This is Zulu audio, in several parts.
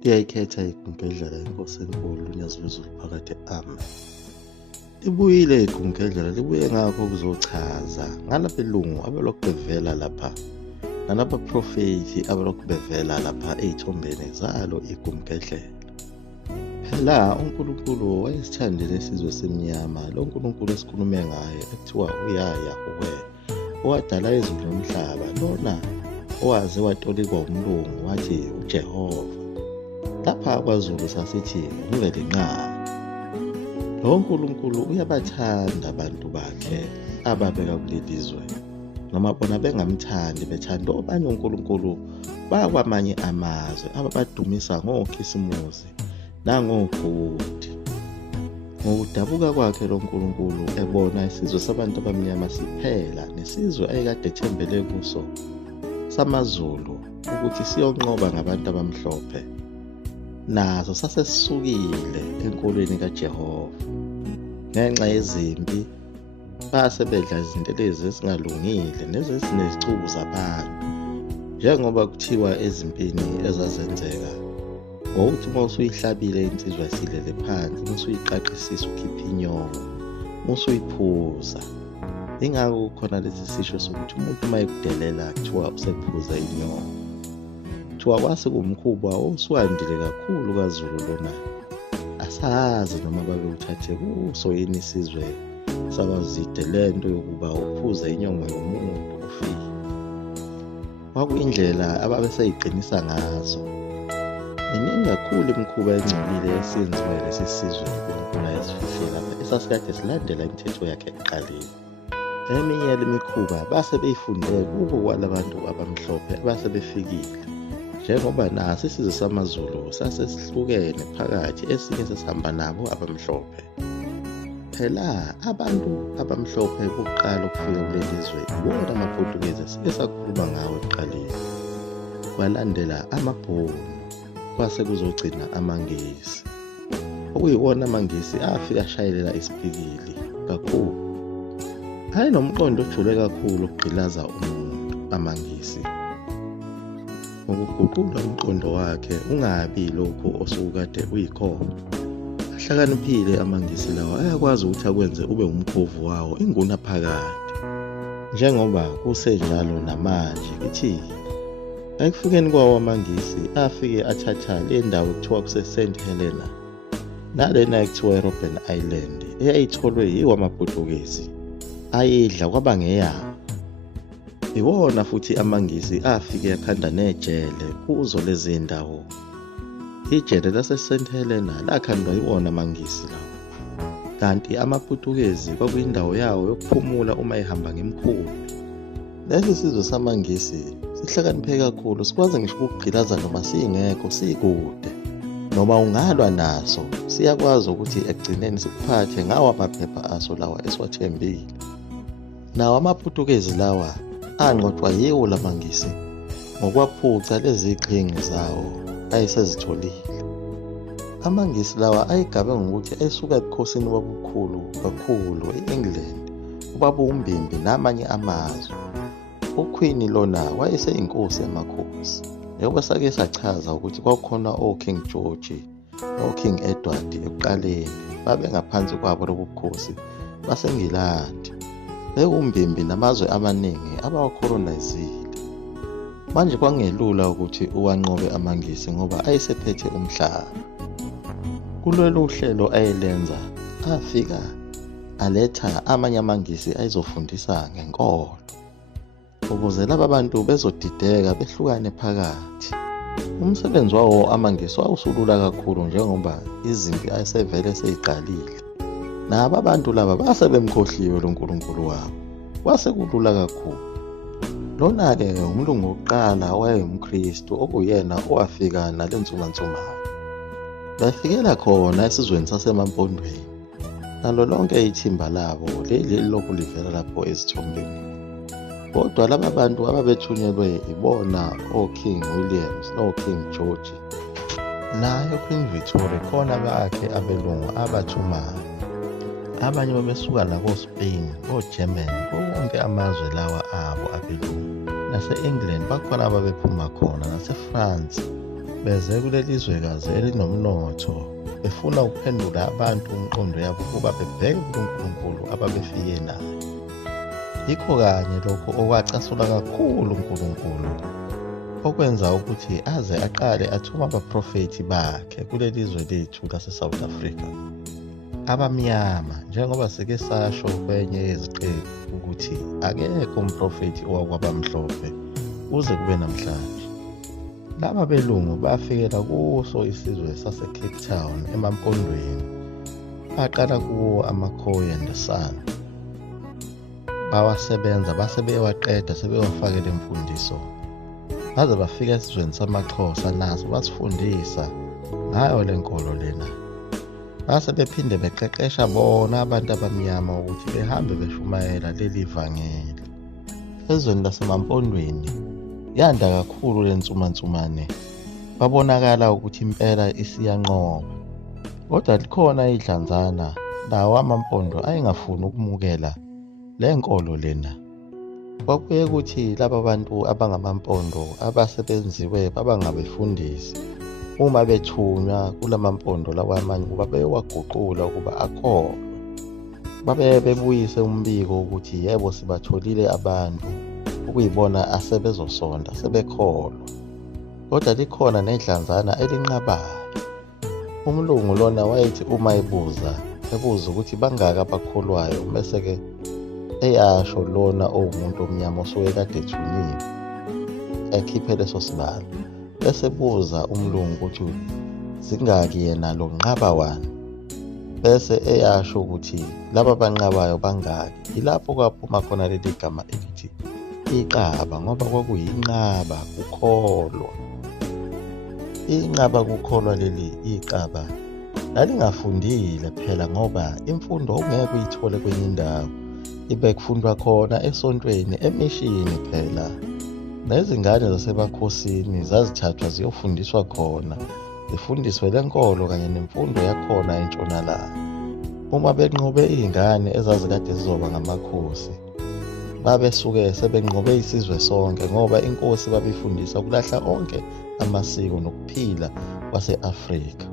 Liyayikhetha igumgedlela inkosi enkulu uNyazulu phakade ame. Libuyile igumgedlela libuye ngakho kuzochaza ngalabelungu abelokhu bevela lapha nalabaprofethi abelokhu bevela lapha ey'thombeni zalo igumgedlela. Phela uNkulunkulu wayesithandile isizwe semnyama, lo nkulunkulu esikhulume ngaye ekuthiwa uyaya uwe, owadala izulu nomhlaba, lona owaze watolikwa umlungu wathi uJehova. Lapha kwaZulu sasithi ungelinqaba. Lo nkulunkulu uyabathanda abantu bakhe ababeka kuleli zwe, noma bona bengamthandi bethanda obanye unkulunkulu bakwamanye amazwe ababadumisa ngokhisimusi nangobhudi. Ngokudabuka kwakhe lo nkulunkulu ebona isizwe sabantu abamnyama siphela nesizwe ayekade ethembele kuso samaZulu ukuthi siyonqoba ngabantu abamhlophe, naso sasesisukile enkolweni kaJehova. Ngenxa yezimpi base bedla izinto lezi ezingalungile nezinezicubu zabantu, njengoba kuthiwa ezimpini ezazenzeka ngokuthi uma usuyihlabile insizwa isilele phansi, uma usuyiqaqisisa ukhipha inyongo, uma usuyiphuza. Ingako kukhona lesi sisho sokuthi umuntu uma ekudelela kuthiwa usephuza inyongo. Kuthiwa kwase kumkhuba osuwandile kakhulu kaZulu lona. Asazi noma babe uthathe kuso yini isizwe sabazide lento yokuba uphuze inyongo yomuntu ufile. Kwakuyindlela ababeseyiqinisa ngazo. Iningi kakhulu imikhuba engcolile esenziwa lesi sizwe uNkulunkulu ayesifihle lapha esasikade silandela imithetho yakhe ekuqaleni. Eminye yale mikhuba base beyifunde kubo kwalabantu abamhlophe abase befikile, njengoba naso isizwe samaZulu sasesihlukene phakathi, esinye sesihamba nabo abamhlophe. Phela abantu abamhlophe bokuqala ukufika kuleli zwe ibona amaPutukezi esakhuluma ngawo ekuqaleni, kwalandela amabhunu, kwase kuzogcina amaNgisi, okuyiwona amaNgisi afika ashayelela isipikili kakhulu. Ayenomqondo ojule kakhulu ukugqilaza umuntu amaNgisi, ngokuguqula umqondo wakhe ungabi lokho osukade uyikhona. Ahlakaniphile amaNgisi lawa, ayakwazi ukuthi akwenze ube umkhovu wawo inguna phakade, njengoba kusenjalo namanje kithi. Ekufikeni kwawo amaNgisi afike athatha le ndawo ekuthiwa kuse-St Helena nalena ekuthiwa iRobben Island eyayitholwe yiwo amaPutukezi, ayidla kwaba ngeyawo. Iwona futhi amaNgisi afike akhanda nejele kuzo lezi ndawo. Ijele lase-St Helena lakhandwa yiwona amaNgisi lawo, kanti amaPutukezi kwakuyindawo yawo yokuphumula uma ehamba ngemkhumbi. Lesi sizwe samaNgisi sihlakaniphe kakhulu, sikwazi ngisho ukugqilaza noma singekho sikude, noma ungalwa naso siyakwazi ukuthi ekugcineni sikuphathe ngawo amaphepha aso lawa esiwathembile. Nawo amaPutukezi lawa anqotshwa yiwo lamaNgisi ngokwaphuca lezi qhingi zawo ayesezitholile. AmaNgisi lawa ayigabe ngokuthi esuka ebukhosini wabukhulu kakhulu e-England, ubabumbimbi namanye amazwe. UQueen lona wayeseyinkosi yamakhosi, njengoba sake sachaza ukuthi kwakukhona oKing George noKing Edward ekuqaleni babe ngaphansi kwabo lobu bukhosi baseNgilandi, bekumbimbi namazwe amaningi abawacolonizile. Manje kwangelula ukuthi uwanqobe amaNgisi ngoba ayesephethe umhlaba. Kulolu hlelo ayelenza afika aletha amanye amaNgisi ayezofundisa ngenkolo, ukuze laba bantu bezodideka behlukane phakathi. Umsebenzi wawo amaNgisi wawusulula kakhulu njengoba izimpi ayesevele seyiqalile. Nabo abantu laba base bemkhohliwe lo nkulunkulu wabo, kwase kulula kakhulu. Lona-ke umlungu wokuqala wayengumKristu okuyena owafika nale nsumansumane. Bafikela khona esizweni sasemampondweni, nalo lonke ithimba labo leli lokhu livela lapho ezithombeni. Kodwa laba bantu ababethunyelwe ibona oKing Williams noKing George naye uQueen Victoria, khona bakhe abelungu abathumayo. Abanye babesuka nako-Spain, o-Germany, wonke amazwe lawa abo abelungu. Nase-England bakhona ababephuma khona, nase-France beze kuleli zwekazi elinomnotho befuna ukuphendula abantu umqondo yabo ukuba bebheke kuNkulunkulu ababefike naye. Yikho kanye lokho okwacasula kakhulu uNkulunkulu, okwenza ukuthi aze aqale athuma abaprofethi bakhe kuleli zwe lethu lase-South Africa. Abamnyama, njengoba sike sasho kwenye yeziqephu ukuthi akekho umprofethi owakwabamhlophe kuze kube namhlanje. Laba belungu bafikela kuso isizwe sase-Cape Town emampondweni, baqala kuwo amakhoyi and the Sun. Bawasebenza base bewaqeda sebewafakela imfundiso, baze bafika esizweni samaXhosa naso basifundisa ngayo le nkolo lena. Base bephinde beqeqesha bona abantu abamnyama ukuthi behambe beshumayela leli vangeli. Ezweni lasemampondweni yanda kakhulu le nsumansumane, babonakala ukuthi impela isiyanqoba. Kodwa likhona idlanzana lawo amampondo ayengafuni ukumukela le nkolo lena. Kwakuye ukuthi laba bantu abangamampondo abasebenziwe babangabefundisi, uma bethunywa kulamampondo lawa amanye kuba bewaguqula ukuba akholwe, babe bebuyise umbiko ukuthi yebo sibatholile abantu ukuyibona asebezosonda sebekholwa. Kodwa likhona nedlanzana elinqabayo. Umlungu lona wayethi uma ebuza ukuthi bangaka abakholwayo, bese-ke eyasho lona owumuntu omnyama osuke kade ethunyiwe ekhiphe leso sibalo, bese buza umlungu ukuthi zingaki yena lo nqaba wani, bese eyasho ukuthi laba banqabayo bangaki. Ilapho kwaphuma khona leli gama elithi iqaba, ngoba kwakuyinqaba kukholwa. Inqaba kukholwa leli iqaba lalingafundile phela, ngoba imfundo ungeke uyithole kwenye indawo, ibe kufundwa khona esontweni emishini phela. Nezingane zasebakhosini zazithathwa ziyofundiswa khona, zifundiswe le nkolo kanye nemfundo yakhona entshonalanga. Uma benqobe iy'ngane ezazikade zizoba ngamakhosi, babesuke sebenqobe isizwe sonke, ngoba inkosi babifundisa ukulahla onke amasiko nokuphila kwase-Afrika.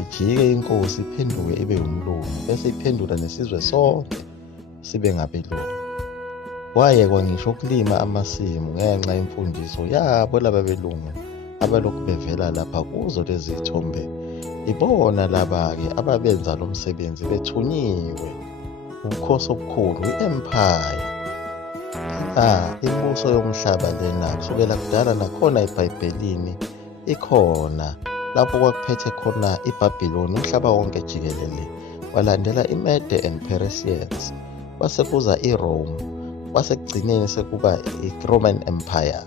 Ijike inkosi iphenduke ibe umlungu, bese iphendula nesizwe sonke sibe ngabelungu. Kwayekwa ngisho ukulima amasimu ngenxa yemfundiso yabo laba belungu abalokhu bevela lapha kuzo lezi zithombe. Ibona laba-ke ababenza lo msebenzi bethunyiwe ubukhosi obukhulu, i-empire. Imibuso yomhlaba lena kusukela kudala nakhona eBhayibhelini ikhona, lapho kwakuphethe khona iBhabhiloni umhlaba wonke jikelele, kwalandela iMede and Persians, kwase kuza iRome, kwasekugcineni sekuba i-Roman Empire.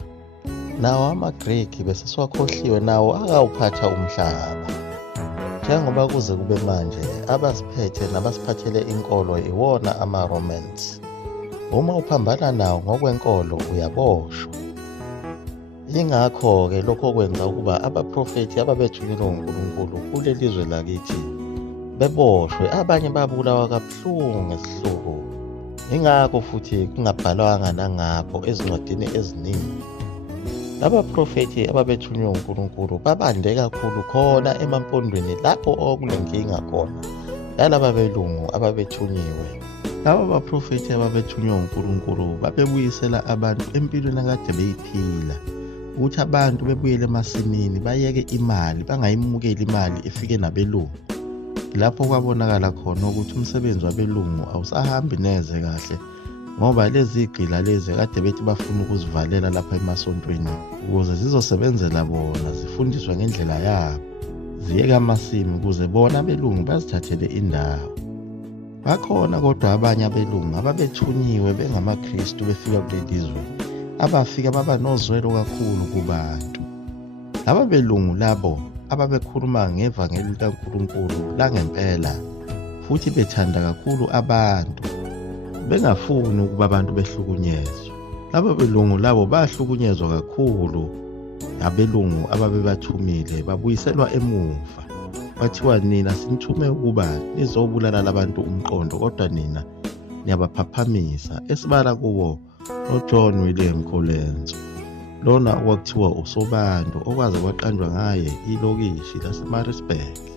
Nawo amaGreki bese siwakhohliwe nawo akawuphatha umhlaba. Njengoba kuze kube manje abasiphethe nabasiphathele inkolo iwona ama-Romans. Uma uphambana nawo ngokwenkolo uyaboshwa. Ingakho-ke lokho kwenza ukuba abaprofethi ababethunyelwe uNkulunkulu kuleli zwe lakithi beboshwe, abanye babulawa kabuhlungu esihluku. Ingakho futhi kungabhalwanga nangapho ezincwadini eziningi. Laba profethi ababethunywe uNkulunkulu babande kakhulu khona emampondweni lapho okulenkinga khona yalaba belungu ababethunyiwe. Laba baprofethi ababethunywe uNkulunkulu babebuyisela abantu empilweni akade beyiphila, ukuthi abantu bebuyele emasimini bayeke imali, bangayimukeli imali ifike nabelungu. Lapho kwabonakala khona ukuthi umsebenzi wabelungu awusahambi neze kahle, ngoba lezi igqila lezi kade bethi bafuna ukuzivalela lapha emasontweni ukuze zizosebenzela bona, zifundiswe ngendlela yabo, ziyeke amasimu ukuze bona abelungu bazithathele indawo. Bakhona kodwa abanye abelungu ababethunyiwe bengamaKristu befika kuleli zwe, abafika baba nozwelo kakhulu kubantu. Laba belungu labo ababekhuluma ngevangeli likaNkulunkulu langempela, futhi bethanda kakhulu abantu, bengafuni ukuba abantu behlukunyezwe. Laba belungu labo bahlukunyezwa kakhulu abelungu ababebathumile, babuyiselwa emuva. Bathiwa nina sinithume ukuba nizobulala labantu umqondo, kodwa nina niyabaphaphamisa. Esibala kuwo noJohn William Colenso, lona okwakuthiwa uSobantu okwaze kwaqanjwa ngaye ilokishi laseMaritzburg.